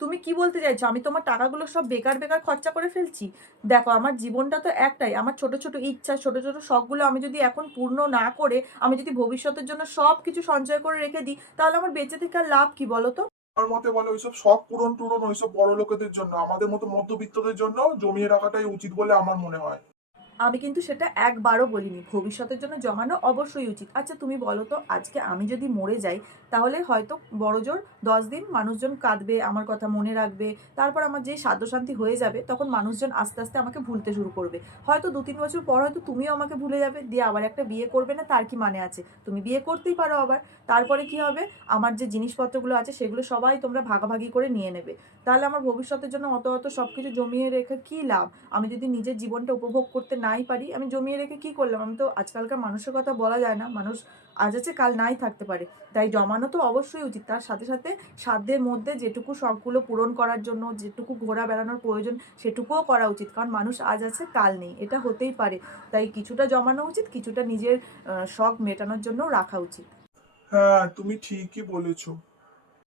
তুমি কি বলতে চাইছো? আমি তোমার টাকাগুলো সব বেকার বেকার খরচা করে ফেলছি? দেখো, আমার জীবনটা তো একটাই। আমার ছোট ছোট ইচ্ছা, ছোট ছোট শখগুলো আমি যদি এখন পূর্ণ না করে আমি যদি ভবিষ্যতের জন্য সব কিছু সঞ্চয় করে রেখে দিই, তাহলে আমার বেঁচে থেকে আর লাভ কি বলো তো? আমার মতে বলে ওইসব শখ পূরণ টুরন ওইসব বড় লোকেদের জন্য, আমাদের মতো মধ্যবিত্তদের জন্য জমিয়ে রাখাটাই উচিত বলে আমার মনে হয়। আমি কিন্তু সেটা একবারও বলিনি। ভবিষ্যতের জন্য জমানো অবশ্যই উচিত। আচ্ছা তুমি বলো তো, আজকে আমি যদি মরে যাই, তাহলে হয়তো বড়জোর ১০ দিন মানুষজন কাঁদবে, আমার কথা মনে রাখবে। তারপর আমার যেই সাধ্য-শান্তি হয়ে যাবে, তখন মানুষজন আস্তে আস্তে আমাকে ভুলতে শুরু করবে। হয়তো ২-৩ বছর পর হয়তো তুমিও আমাকে ভুলে যাবে। দিয়ে আবার একটা বিয়ে করবে না, তার কি মানে আছে? তুমি বিয়ে করতেই পারো আবার। তারপরে কি হবে? আমার যে জিনিসপত্রগুলো আছে সেগুলো সবাই তোমরা ভাগাভাগি করে নিয়ে নেবে। তাহলে আমার ভবিষ্যতের জন্য অত অত সবকিছু জমিয়ে রেখে কি লাভ? আমি যদি নিজের জীবনটা উপভোগ করতে নাই পারি, আমি জমিয়ে রেখে কি করলাম? আমি তো, আজকালকার মানুষের কথা বলা যায় না। মানুষ আজ আছে কাল নাই থাকতে পারে। তাই জমানো তো অবশ্যই উচিত। তার সাথে সাথে সাধ্যের মধ্যে যেটুকু শখগুলো পূরণ করার জন্য যেটুকু ঘোরা বেড়ানোর প্রয়োজন সেটুকুও করা উচিত। কারণ মানুষ আজ আছে কাল নেই। এটা হতেই পারে। তাই কিছুটা জমানো উচিত, কিছুটা নিজের শখ মেটানোর জন্যও রাখা উচিত। হ্যাঁ, তুমি ঠিকই বলেছো।